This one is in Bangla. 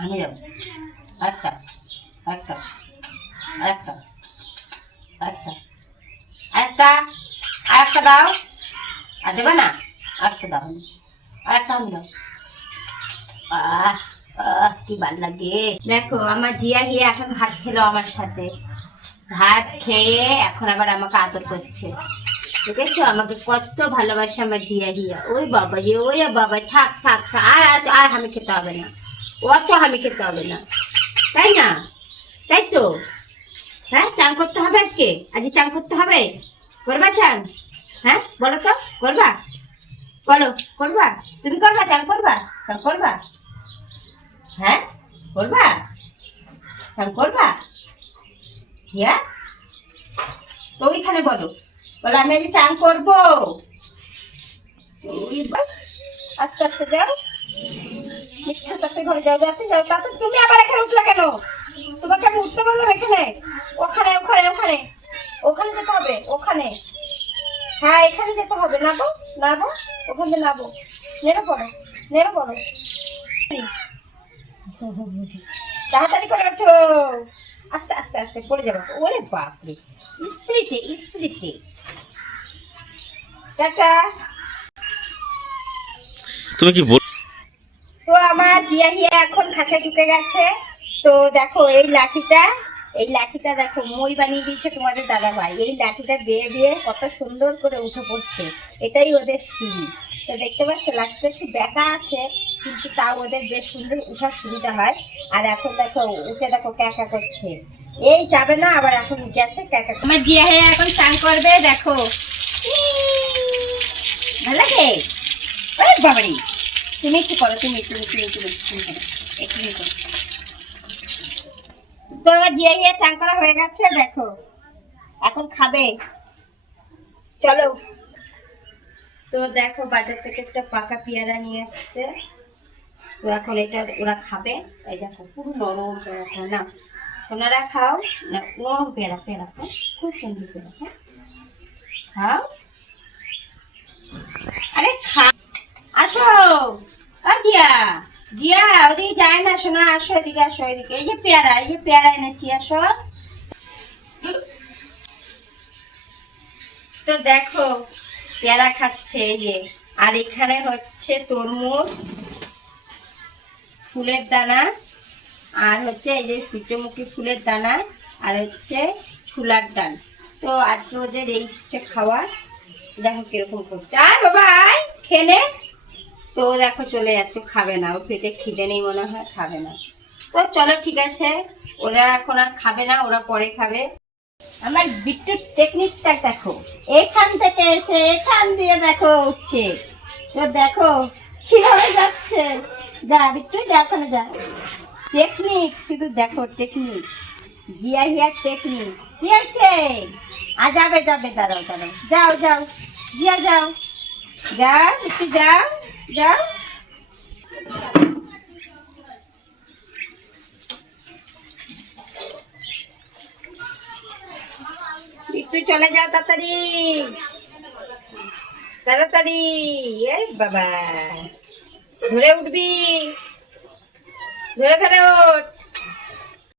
আমি যাবো। একটা একটা একটা একটা একটা আরেকটা দাও। আর দেবে না? আরেকটা দাও, আরেকটা আমি দাও। আহ কি ভালো লাগে। দেখো আমার জিয়া গিয়ে এখন ভাত খেলো আমার সাথে, ভাত খেয়ে এখন আবার আমাকে আদর করছে। দেখেছো আমাকে কত ভালোবাসে আমার জিয়া হিয়া। ওই বাবা রে, ওই বাবা, থাক থাক থাক, আর আর আমি খেতে হবে না, অত আমি খেতে হবে না, তাই না? তাই তো। হ্যাঁ, চান করতে হবে আজকে, আজ চান করতে হবে। করবা চান? হ্যাঁ বলো তো, করবা? বলো, করবা? তুমি করবা চান, করবা? চান করবা? হ্যাঁ করবা? চান করবা? হ্যাঁ, ওইখানে বলো, বলো আমি আজ চান করবো। আস্তে আস্তে যাও, মিথ্যা তাতে ঘরে যাও, যাতে যাও। তাতে তুমি আবার এখানে উঠলে কেন? তোমাকে আমি উঠতে বললাম এখানে? ওখানে ওখানে ওখানে ওখানে যেতে হবে, ওখানে। হ্যাঁ এখানে যেতে হবে, নাবো নাবো, ওখানে নাবো। নেমে পড়ো, নেমে পড়ো, তাড়াতাড়ি করে ওঠো। আস্তে আস্তে আস্তে পড়ে যাবো। ওরে বাপরে, স্পিরিটে স্পিরিটে। টাটা। তুমি কি বল? তো আমার জিয়া হিয়া এখন খাঁচায় ঢুকে গেছে। তো দেখো এই লাঠিটা দেখো মই বানিয়ে দিয়েছে তোমাদের দাদা ভাই। এই লাঠিটা বেয়ে বেয়ে কত সুন্দর করে উঠে পড়ছে, এটাই ওদের সিঁড়ি। তো দেখতে পাচ্ছ লাঠিটা একটু বেঁকা আছে, কিন্তু তাও ওদের বেশ সুন্দর উঠার সুবিধা হয়। আর এখন দেখো উঠে দেখো ক্যাকা করছে, এই যাবে না আবার, এখন গেছে ক্যাকা। আমার জিয়া হিয়া এখন চান করবে, দেখো ভালো লাগে। ওরে বাবারি, তুমি একটু করো, তুমি তুমি তুমি তুমি তুমি করো, একটু করো। তো আমার জিয়া হিয়া চান করা হয়ে গেছে, দেখো এখন খাবে, চলো। তো দেখো বাজার থেকে একটা পাকা পেয়ারা নিয়ে এসছে, তো এখন এটা ওরা খাবে। এই দেখো পুরো নরম পেয়ারাটা, না সোনারা খাও, না নরম পেয়ারা, পেয়ারা খাও, খুব সুন্দর পেয়ারা খাও, খাও। আরে খা, আসো। জিয়া, জিয়া ওদিকে যায় না শোনা, আসো এদিকে, আসো এদিকে। এই যে পেয়ারা, এই যে পেয়ারা এনেছি, আসো। তো দেখো পেয়ারা খাচ্ছে এই যে। আর এখানে হচ্ছে তরমুজ, ফুলের দানা, আর হচ্ছে এই যে সূর্যমুখী ফুলের দানা, আর হচ্ছে ছোলার ডাল। তো আজকে ওদের এই হচ্ছে খাওয়া। দেখো কিরকম করছে, আয় বাবা আয় খেলে। তো দেখো চলে যাচ্ছে, খাবে না, ওর পেটে খিদে নেই মনে হয়, খাবে না। তো চলো ঠিক আছে, ওরা এখন আর খাবে না, ওরা পরে খাবে। আমার বিট্টুর টেকনিকটা দেখো, এখান থেকে এসে এখান দিয়ে দেখো উঠছে। তো দেখো কিভাবে যাচ্ছে, যা বিট্টু যা, ওখানে যা। টেকনিক, শুধু দেখো টেকনিক, জিয়া হিয়ার টেকনিক। কি হচ্ছে? আর যাবে যাবে, দাঁড়াও দাঁড়াও, যাও যাও জিয়া যাও, যাও একটু যাও, যাও। একটু চলে যাও তাড়াতাড়ি, তাড়াতাড়ি। এই বাবা, ধরে উঠবি, ধরে ধরে ওঠ।